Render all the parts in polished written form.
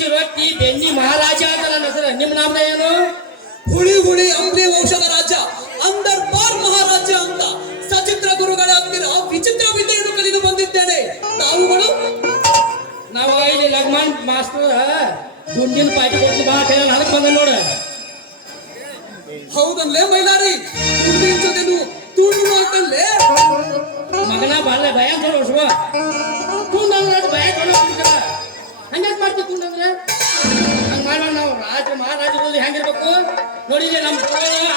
ಬಿಸಿ ರೊಟ್ಟಿ ಬೆನ್ನಿ ಮಹಾರಾಜ ಅಂತ ನನ್ನ ಹೆಸರು. ನಿಮ್ಮ ನಾಮ ಏನು? ಹುಳಿ ಹುಳಿ ಅಂಬ್ಲಿ ವಂಶದ ರಾಜ ಅಂದರ್ ಬಾರ್ ಮಹಾರಾಜ ಅಂತ ಸಚಿತ್ರ ಗುರುಗಳ ಹತ್ತಿರ ವಿಚಿತ್ರ ವಿದ್ಯೆಯನ್ನು ಕಲಿದು ಬಂದಿದ್ದೇನೆ. ತಾವುಗಳು? ನಾವು ಇಲ್ಲಿ ಲಗ್ಮಾನ್ ಮಾಸ್ತರ್ ಗುಂಡಿನ ಪಾಟಿ ಕೊಟ್ಟು ಬಾ ಕೈಯಲ್ಲಿ ಹದಕ್ ಬಂದ ನೋಡ. ಹೌದಲ್ಲೇ ಮೈಲಾರಿ, ಜೊತೆನು ತುಂಡು ಮಾತಲ್ಲೇ ಮಗನ ಬಾಳ ಭಯ ತೋರಿಸುವ ತುಂಡು ಅಂದ್ರೆ ಭಯ ತೋರಿಸ್ಬೇಕಲ್ಲ. ಹಂಗೆ ಮಾಡ್ತೀವಿ ತುಂಡು ಅಂದ್ರೆ ಹಂಗ ಮಾಡೋಣ. ನಾವು ಮಹಾರಾಜರಲ್ಲಿ ಹೆಂಗಿರ್ಬೇಕು ನೋಡಿದ್ರೆ ನಮ್ಮ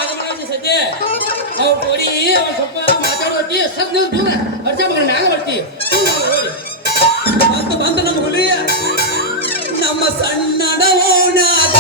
ಆಗಮನ ಸದ್ಯ ಅವ್ರು ಕೊಡಿ ಅವ್ರು ಸ್ವಲ್ಪ ಮಾತಾಡೋಟಿ ಸದ್ ನೀವು ದೂರ ಅರ್ಜ ಮಗನ ಮ್ಯಾಗ ಬರ್ತೀವಿ ನೋಡಿ ಅಂತ ಬಂದ ನಮ್ಮ ಹುಲಿಯ ನಮ್ಮ ಸಣ್ಣಡ ಓಣಾಗ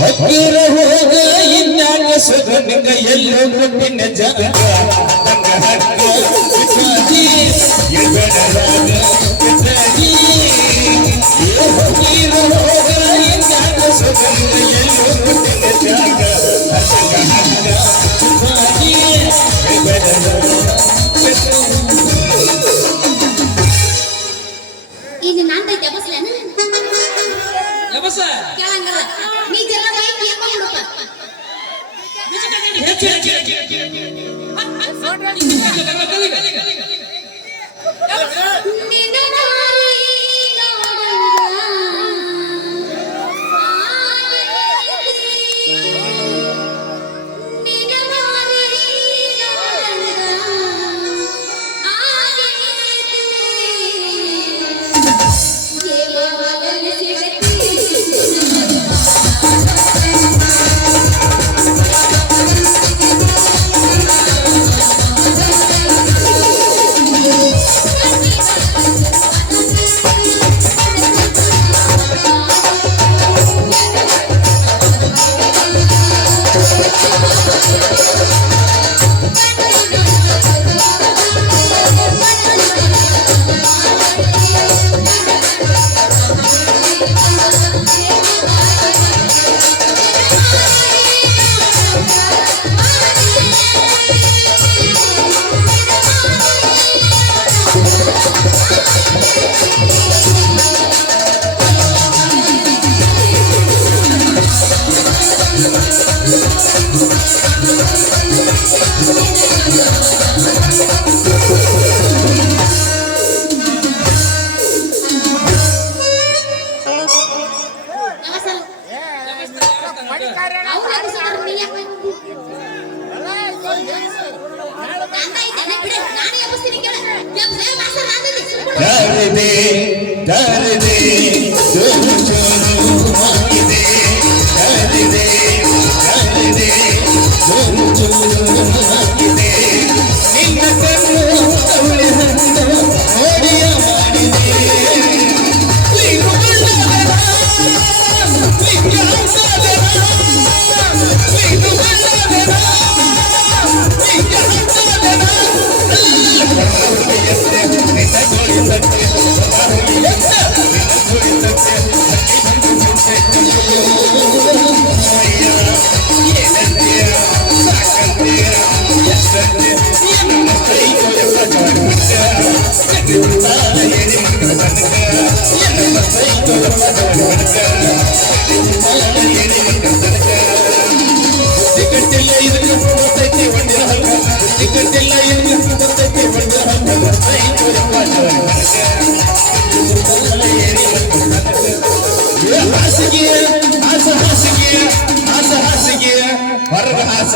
ಹಕ್ಕಿರ ಹೋಗ ಇನ್ನಾಗ ಸುಗನಿಗ ಎಲ್ಲೋ ಮುಟ್ಟಿನ ಜಾಗ ನಂಗ ಹಕ್ಕ ವಿಚಾರಿ ಇರ್ಬೇಡರಾಗ ವಿಚಾರಿ ಹಕ್ಕಿರ ಹೋಗ ಇನ್ನಾಗ ಸುಗನಿಗ ಎಲ್ಲೋ ಮುಟ್ಟಿನ ಜಾಗ ನಂಗ ಹಕ್ಕ ವಿಚಾರಿ ಇರ್ಬೇಡರಾಗ ಇದು ನಾಂದೈತೆ ಬಸ್ಲೇನ ಯಬಸ ಕೇಳಂಗಲ್ಲ ನೀ ಜರ ಬೈಕ್ ಏಕ ಬಿಡಪ್ಪ ನಿನ್ನ ಮಾರಿ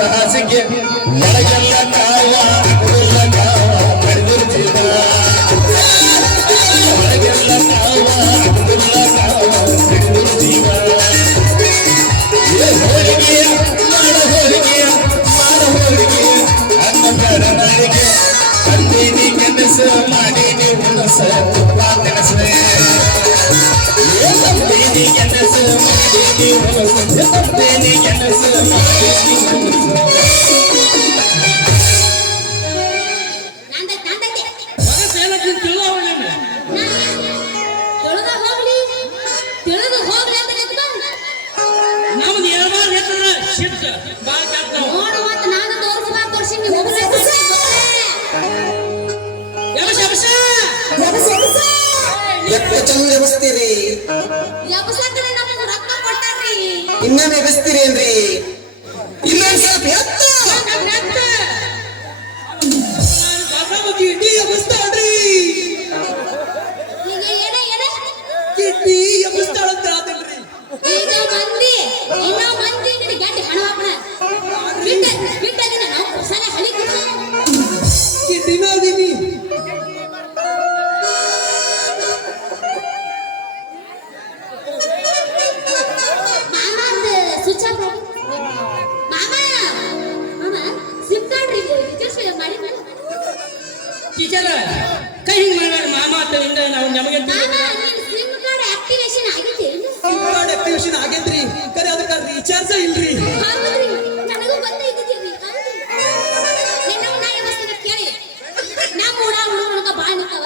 ಹಾಸಿಗೆ ಒಳಗೆಲ್ಲ ಕಾವ ಹುಡುಗ ಕಾವ ಕಡಿದಿರ ಜೀವ ಒಳಗೆಲ್ಲ ಕಾವ ಹುಡುಗ ಕಾವ ಕಡಿದಿರ ಜೀವ ಹೋಳಿಗೆ ಮಾಡ ಹೋಳಿಗೆ ಅನ್ನ ಬೇಡ ನಾಳಿಗೆ ಅಂದೀನಿ ಕೆಲಸ ಮಾಡೀನಿ ಉಣಸ ತುಪ್ಪ ನೆನಸೆ ತಂದೀನಿ ಕೆಲಸ ಮಾಡೀನಿ ಉಣಸ ತಂದೀನಿ ಕೆಲಸ ಮಾಡೀನಿ ಉಣಸ ನಂದೈತೆ ಮಗಸ್ ಏನಕ್ಕೆ ತಿಳಿದವಲ್ಲ ತಿಳಿದು ಹೋಗ್ಲಿ ಅಂತ ನಿಂತ್ಕೊಂಡ್ ನಮ್ದು ಎಲ್ಮಾರ್ ಹೆತ್ತದ ಶಿಫ್ಟ್ ಬಾಳ ಕಾಡ್ತಾವ ನೋಡು ಮತ್ತೆ ನಾನು ತೋರ್ಸಿ ನೀವು ಹೋಗ್ಲೇ ಯಬಸ ಎಕ್ಕ ಚಂದ ಎಬಸ್ತೀರಿ ಯಬಸಕ್ಕನೆ ನಮಗೆ ರೊಕ್ಕ ಕೊಟ್ಟಾರ್ರಿ ಇನ್ನೇನು ಎಬಸ್ತೀರೇನ್ರಿ ಇನ್ನೊಂದ್ ಸ್ವಲ್ಪ ಎತ್ತ ಕಿಡ್ಡಿ ಎಬ್ಬಿಸ್ತಾಳ್ರಿ ಈಗ ಏನ ಕಿಡ್ಡಿ ಎಬ್ಬಿಸ್ತಾಳಂತ ಆತಲ್ರಿ ಈಗ ಇನ್ನೂ ಮಂದಿ ನಿನಗೆ ಗಂಟೆ ಹಣ ಹಾಕೋಣ ಬಿಟ್ಟದಿನ ನಾವು ಸಲ ಹಳಿ ಕಿಡ್ಡಿನ ಅದೀನಿ ಮಾಮಂದ ಸ್ವಿಚ್ ಆಫ್ ಮಾಮ ಸಿಮ್ ಕಾರ್ಡ್ ರಿಚಾರ್ಜ್ ಮಾಡಿ ಟೀಚರ್ ಕೈ ಹಿಂಗ್ ಮಾಡಬೇಡ ಮಾಮ ಅಂತ ಹಿಂದೆ ನಾವು ನಮಗೆ ಮಾಮ ನಿನ್ನ ಸಿಮ್ ಕಾರ್ಡ್ ಆಕ್ಟಿವೇಶನ್ ಆಗೈತೆ ಸಿಮ್ ಕಾರ್ಡ್ ಆಕ್ಟಿವೇಶನ್ ಆಗೈತ್ರಿ ಕರೆ ಅದಕ್ಕೆ ರೀಚಾರ್ಜ್ ಇಲ್ರಿ ಹೌದ್ರಿ ನನಗೂ ಗೊತ್ತೈತಿ ನಿನ್ನ ನಾ ವ್ಯವಸ್ಥೆ ಕೇಳಿ ನಮ್ಮ ಊರಾಗ ಹುಡುಗನ ಬಾಳ ನಿಂತಾವ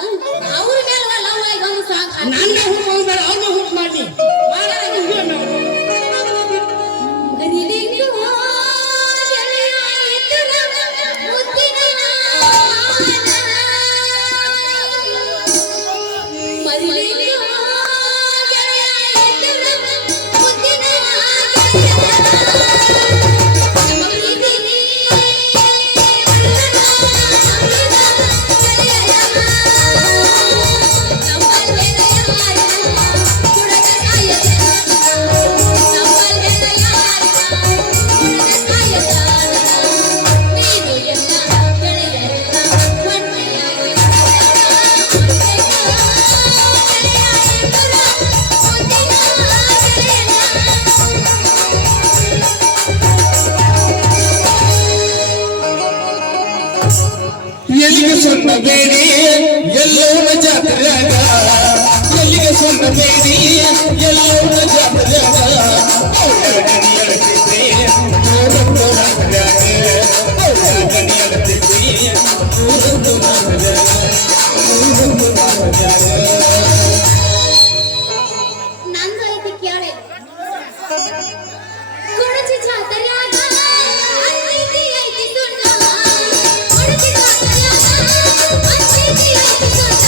ಅವ್ರ ಮೇಲೆ ಲವ್ ಆಗಿ ಒಂದು ಸಾಂಗ್ ನನ್ನ ಹುಟ್ಟು ಹೋಗ್ಬೇಡ ಅವ್ರನ್ನ ಹುಟ್ಟು ಮಾಡಿ ಎಲ್ಲಿಗೆ ಸೊನ್ನ ಬೇಡಿ ಎಲ್ಲವನ್ನ ಜಾತ್ರೆಯಾಗ ಎಲ್ಲಿಗೆ ಸೊನ್ನ ಬೇಡಿ ಎಲ್ಲವನ್ನ ಜಾತ್ರೆಯಾಗ ಎಳತಿದ್ದೆ ನೂರೊಂದು ನಾಲ್ಕರಾಗ ಎಳತಿದ್ದೆ ನೂರೊಂದು ನಾಲ್ಕರಾಗ ನೂರೊಂದು ನಾಲ್ಕರಾಗ ನಂದು ಐತಿ ಕೇಳಿ ಕೊಡಚಿ ಜಾತ್ರೆಯಾಗ ಅತ್ತಿಗೆ ಐತಿ ಸುಣ್ಣ ಕೊಡಚಿ ಜಾತ್ರೆಯಾಗ ಅತ್ತಿಗೆ ಐತಿ ಸುಣ್ಣ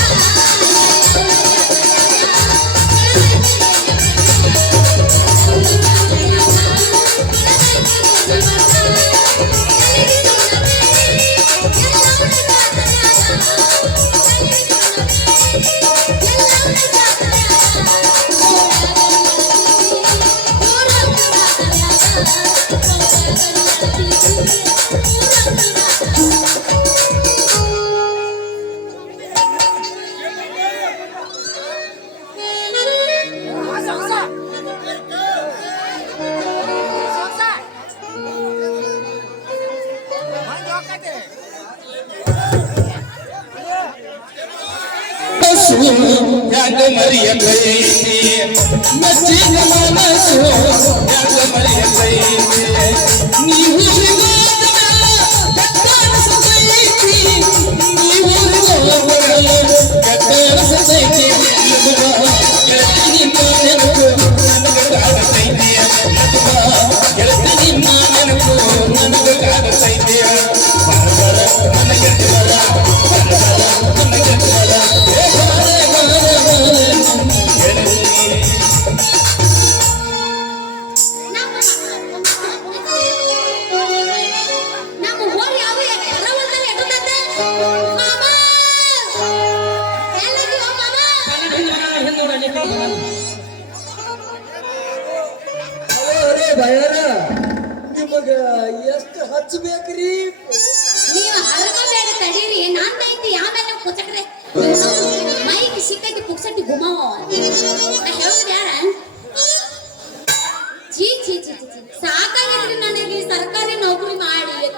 ಯಾಕ ಮರಿಯತೈತಿ ಮೆಚ್ಚಿನ ಮನಸ್ಸು ಯಾಕ ಮರಿಯತೈತಿ ನೀವು ಸೊಸೈಟಿ ನಿಮ್ಮ ನೆನಪು ನನಗೆ ಕಾಡತೈತಿ ಗೆಳತಿ ನಿಮ್ಮ ನೆನಪು ನನಗೆ ಕಾಡತೈತಿ ಬರ ನನಗೆ ಬರ ನನಗೆ ಬರ ನಮ್ಮ ಹೋಗಿ ಯಾವ ಬರವಲ್ದಲ್ಲಿ ಎಡುತ್ತೆ ಮಾಮ ಎಲ್ಲರಿಗೂ ಮಾಮ ಅರೇ ಭಯರ ನಿಮ್ಮ ನಿಮಗ ಎಷ್ಟು ಹಚ್ಚಬೇಕ್ರಿ ನೀವು ಹರ್ಕೋಬೇಡ ತಡೀರಿ ನಾನ್ ಐತಿ ಆಮೇಲೆ ನೀವು ಕುಚಕ್ರೆ ಮೈಗೆ ಸಿಕ್ಕೈತಿ ಪುಕ್ಸಟ್ಟಿ ಗುಮಾವ ನಾ ಹೇಳೋದು ಬೇಡ ಛೀ ಛೀ ಛೀ ಛೀ ಸಾಕಾಗೈತ್ರಿ ನನಗೆ ಸರ್ಕಾರಿ ನೌಕರಿ ಮಾಡಿ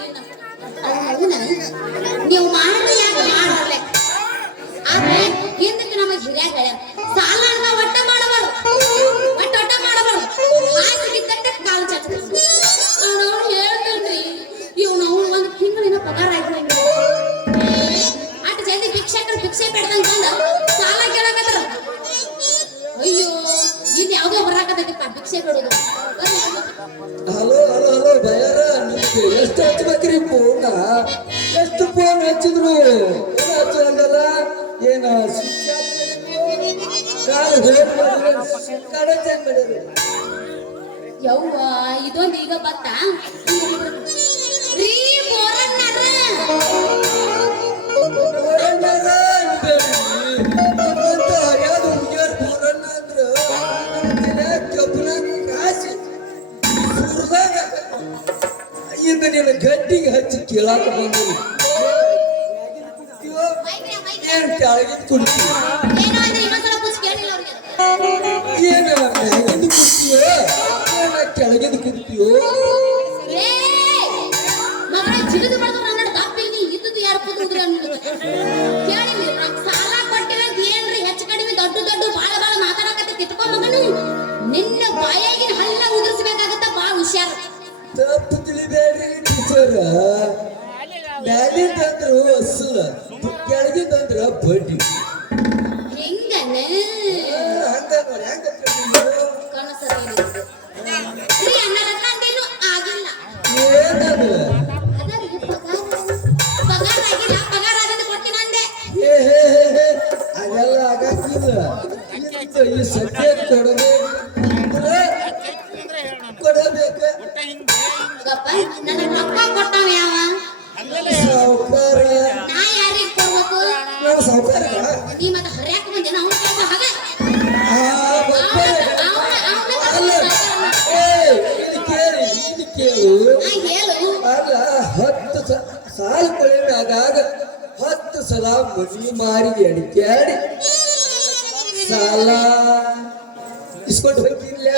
ನೀವು ಮಾಡ್ರಿ ಯಾಕೆ ಮಾಡಲ್ಲ ಆದ್ರೆ ಹಿಂದಕ್ಕೆ ನಮಗೆ ಹಿರಿಯಾಗ ಸಾಲ ಅನ್ನ ಒಟ್ಟ ಮಾಡಬಾರ್ದು ಒಟ್ಟ ಮಾಡಬಾರ್ದು ಹಾಸಿಗೆ ತಟ್ಟಕ್ಕೆ ಕಾಲು ಚಚ್ಬೇಕು ನಾವು ಹೇಳ್ತೇನ್ರಿ ಇವ್ ನಾವು ಒಂದು ತಿಂಗಳಿನ ಪಗಾರ ಆಯ್ತು ಅಟ್ ಜಲ್ದಿ ಭಿಕ್ಷೆ ಬೇಡ್ದಂಗ ಸಾಲ ಕೇಳಕತ್ತಾರ ಅಯ್ಯೋ ಇದು ಯಾವ್ದೋ ಬರಾಕತ್ತೈತಿಪ್ಪ ಭಿಕ್ಷೆ ಬೇಡೋದು ಹಲೋ ಹಲೋ ಹಲೋ ಭಯಾರ ನಿಮ್ಗೆ ಎಷ್ಟು ಹಚ್ಬೇಕ್ರಿ ಫೋನ್ ಎಷ್ಟು ಫೋನ್ ಹಚ್ಚಿದ್ರು ಹಚ್ಚಲ್ಲ ಏನ ಯವ್ವ ಇದೊಂದು ಈಗ ಬತ್ತ ರೀ ಬೋರಣ್ಣರ ಯಾವ್ದು ಹುಡುಗಿಯರ್ ಬೋರಣ್ಣ ಅಂದ್ರ ಕಬ್ಬನಾಗ ಕಾಸಿ ಸುರ್ದಾಗ ಈಗ ನೀನು ಗಡ್ಡಿಗೆ ಹಚ್ಚಿ ಕೇಳಾಕ ಬಂದಿಲ್ಲ ಏನ್ ಕೆಳಗಿದ್ ಕುಡ್ತೀವ ಏನೋ ಅಂದ್ರೆ ಇನ್ನೊಂದ್ಸಲ ಪುಸ್ ಕೇಳಿಲ್ಲ ಅವ್ರಿಗೆ ಏನ ಮ್ಯಾಗಿಂದ ಕುಡ್ತೀವ ಏನ ಕೆಳಗಿದ್ ಕುಡ್ತೀವೋ ಏ ಮಗನ ಜಿಗಿದು ಬಡ್ದು ನನ್ನ ತಪ್ಪಿನಿ ಇದ್ದದ್ದು ಯಾರು ಕುದುರುದ್ರ ಕೇಳಿಲ್ಲ ನಮ್ ಸಾಲ ಕೊಟ್ಟಿಲ್ಲ ಏನ್ರಿ ಹೆಚ್ಚು ಕಡಿಮೆ ದೊಡ್ಡ ಬಾಳ ಮಾತಾಡಕತ್ತೆ ತಿಟ್ಕೊ ಮಗನು ನಿನ್ನ ಬಾಯಾಗಿನ ಹಲ್ಲ ಉದುರಿಸಬೇಕಾಗತ್ತ ಬಾಳ ಹುಷಾರ ತಪ್ಪು ತಿಳಿಬೇಡ್ರಿ ಟೀಚರ್ ಮ್ಯಾಲಿಂದಂದ್ರು ಅಸಲ ಕೆಳಗಿಂದಂದ್ರ ಬಡ್ಡಿ ಹೆಂಗನ ಹಂಗ ನೋಡಿ ಹೆಂಗ ಕನಸರಿ ಅಣ್ಣ ರತ್ನ ಅಂತೇನು ಆಗಿಲ್ಲ ಏನದು ಅದರಿಗೆ ಪಗಾರ ಆಗಿಲ್ಲ ಪಗಾರ ಆದಂತ ಕೊಡ್ತೀನಿ ಅಂದೆ ಅದೆಲ್ಲ ಆಗಕ್ಕಿಲ್ಲ ಈ ಸತ್ಯ ಕೊಡಬೇಕು ಗಪ್ಪ ನನ್ನ ರೊಕ್ಕ ಕೊಟ್ಟವ ಯಾವ ಸಾವುಕಾರ ನಾ ಯಾರಿಗೆ ಕೊಡ್ಬೇಕು ನಾವು ಸಾವುಕಾರ ಈ ಮತ್ತೆ ಹರ್ಯಾಕ ಬಂದೆ ನಾವು ಕೇಳ್ದ ಹಾಗ ಅಲ್ಲ ಇದು ಕೇಳು ಹೇಳು ಆಗ 10 ಸಾಲ ಕಡಿಮೆ ಆದಾಗ 10 ಸಲ ಮನಿ ಮಾರಿ ಅಡಿಕ್ಯಾಡಿ ಸಾಲ ಇಸ್ಕೊಂಡು ಹೋಗಿಲ್ಲ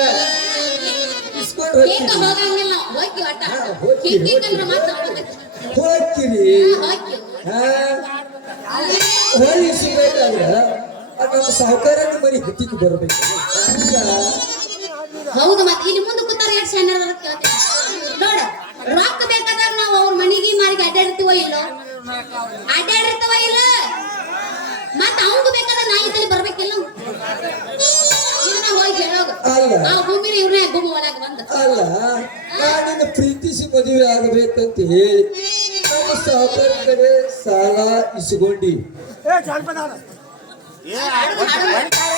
ಇಸ್ಕೊಂಡು ಹೆಂಗ ಹೋಗ್ತೀನಿ ಹೋಗಂಗಿಲ್ಲ ಹೋಗಿ ಒಟ್ಟ ಹೋಗಿ, ಹಿಂಗಿಂತಂದ್ರ ಮತ್ತೆ ಹೋಗ್ತೀರಿ ಹೋಗಿ ಹೊಳಿ ಸಿಗಬೇಕಾದ್ರ ನಮ್ಮ ಸಾವುಕಾರ ಮನೆ ಹತ್ತಿಗೆ ಬರಬೇಕು ಹೌದು ಮತ್ತೆ ಇಲ್ಲಿ ಮುಂದೆ ಕೂತಾರ ಎಷ್ಟು ಸಣ್ಣ ಕೇಳ್ತೀನಿ ನೋಡ ರೊಕ್ಕ ಬೇಕಾದಾಗ ನಾವು ಅವ್ರ ಮನಿಗೆ ಮಾರಿಗೆ ಅಡ್ಡಾಡಿರ್ತೀವೋ ಇಲ್ಲೋ ಅಡ್ಡಾಡಿರ್ತೀವ ಇಲ್ಲ ಮತ್ತ ಅವಂಗ ಬೇಕಾದ್ರೆ ನಾ ಇದ್ದಲ್ಲಿ ಬರ್ಬೇಕಿಲ್ಲ ಇದನ್ನ ಹೋಗಿ ಹೇಳೋದು ಅಲ್ಲ ಆ ಭೂಮಿನ ಇವ್ರೇ ಭೂಮಿ ಒಳಗೆ ಬಂದ ಅಲ್ಲ ನಾನಿನ್ನ ಪ್ರೀತಿಸಿ ಮದುವೆ ಆಗಬೇಕಂತ ಹೇಳಿ ನಮ್ಮ ಸಾವುಕಾರ ಕಡೆ ಸಾಲ ಇಸ್ಕೊಂಡಿ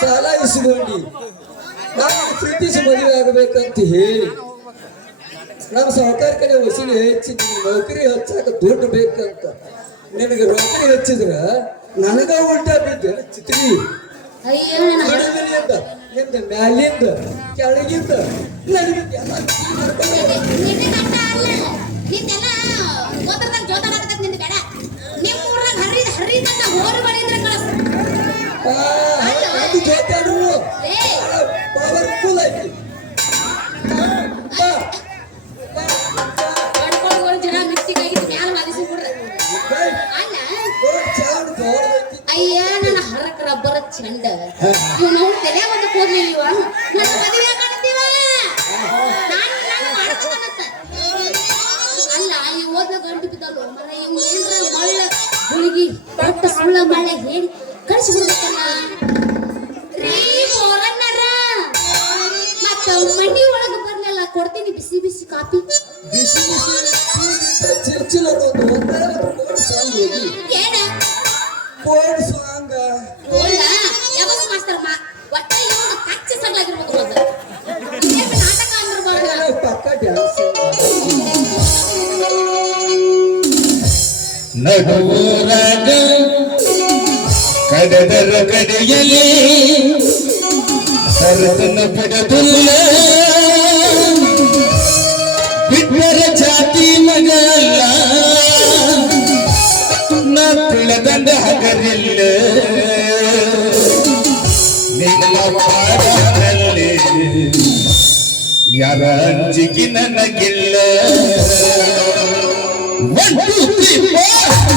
ಸಾಲ ಇಸ್ಕೊಂಡಿ ನಾನು ಪ್ರೀತಿಸಿ ಮದುವೆ ಆಗಬೇಕಂತ ಹೇಳಿ ನಮ್ಮ ಸಾವುಕಾರ ಕಡೆ ವಸೂಲಿ ಹೆಚ್ಚಿ ನೌಕರಿ ಹಚ್ಚಾಕ ದುಡ್ಡು ಬೇಕಂತ ನಿನಗೆ ನೌಕರಿ ಹಚ್ಚಿದ್ರ ನನಗ ಉಲ್ಟಾ ಬಿದ್ದ ಚಿತ್ರಿ ಅಯ್ಯೋ ನನ್ನ ನಡುವಿನಿಂದ ನಿಂದ ಮ್ಯಾಲಿಂದ ಕೆಳಗಿಂದ ನನಗೆ ಎಲ್ಲ ನಿನ್ನೆ ಕಟ್ಟ ಅಲ್ಲ ನಿಂದೆಲ್ಲ ಗೋತ್ರದಾಗ ಜೋತಾಡಕತ್ತ ನಿಂದ ಬೇಡ ನಿಮ್ಮ ಊರಾಗ ಹರಿದಂತ ಹೋರು ಬಳಿಂದ್ರ ಕಳಸ ಅದು ಜೋತಾಡ್ರು ಏ ಪವರ್ಫುಲ್ ಐತಿ ಬಡ್ಕೊಂಡು ಜನ ಮಿಕ್ಸಿಗಾಗಿದ್ದು ಮ್ಯಾಲ ವಾದಿಸಿ ಬಿಡ್ರಿ ಅಲ್ಲ ಅಯ್ಯ ನನ್ನ ಹರಕ ರಬ್ಬರ ಚಂಡ ಇವ್ ನೋಡ್ ತಲೆ ಒಂದು ಕೂದ್ಲಿಲ್ವ ನನ್ನ ಮದುವೆ ಕಾಣ್ತೀವ ನಾನು ಮಾಡ್ತಾನಂತ ಅಲ್ಲ ಈ ಓದ ಗಂಟು ಬಿದ್ದಲ್ಲ ಮರ ಇವ್ ಏನ್ರ ಮಳ್ಳ ಹುಡುಗಿ ದೊಡ್ಡ ಸುಳ್ಳ ಮಳ್ಳ ಹೇಳಿ ಕಳಿಸಿ ಬಿಡ್ಬೇಕಲ್ಲ ರೀ ಬೋರಣ್ಣರ ಮತ್ತ ಮನಿ ಒಳಗ ಬರ್ಲಿಲ್ಲ ಕೊಡ್ತೀನಿ ಬಿಸಿ ಬಿಸಿ ಕಾಫಿ ಬಿಸಿ ಬಿಸಿ ಚರ್ಚಿಲ ಸಾಂಗ್ ಹೋಗಿ ಏನ ಕೋಡ್ ಸಾಂಗ್ ಹೋಲ್ಲ ಯಾವಾಗ ಮಾಸ್ತರ್ ಒಟ್ಟ ಇವಾಗ ಕಚ್ಚಿ ಸಡ್ಲಾಗಿರ್ಬೇಕು ಮೊದಲು ಇದೇನು ನಾಟಕ ಅಂದ್ರಬಾರ್ದು ಪಕ್ಕ ಡ್ಯಾನ್ಸ್ ನಡುವೂರಾಗ ಕಡದರ ಕಡೆಯಲ್ಲಿ ಸರತನ ಬಿಡದುಲ್ಲ ಬಿಟ್ಟರೆ ಯಾರ ಅಂಜಿಗೆ ನನಗಿಲ್ಲ 1 2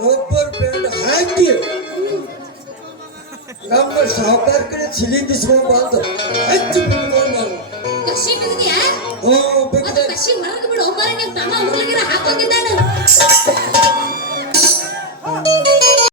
ರಬ್ಬರ್ ಬ್ಯಾಂಡ್ ಹಾಕಿ ನಮ್ಮ ಸಾವುಕಾರ ಕಡೆ ಚಿಲಿಂದಿಸ್ಕೊಂಡ್ ಬಂದು ಹಚ್ಚಿ ಬಿಡ್ಕೊಂಡು ನಾನು ಕಸಿ ಬಿದ್ದಿಯಾ ಹ್ಞೂ ಅದು ಕಸಿ ಮರಕ ಬಿಡು ಒಮ್ಮರೆ ನೀವು ತಮ್ಮ ಹುಡುಗಿರ ಹಾಕೋಗಿದ್ದಾನೆ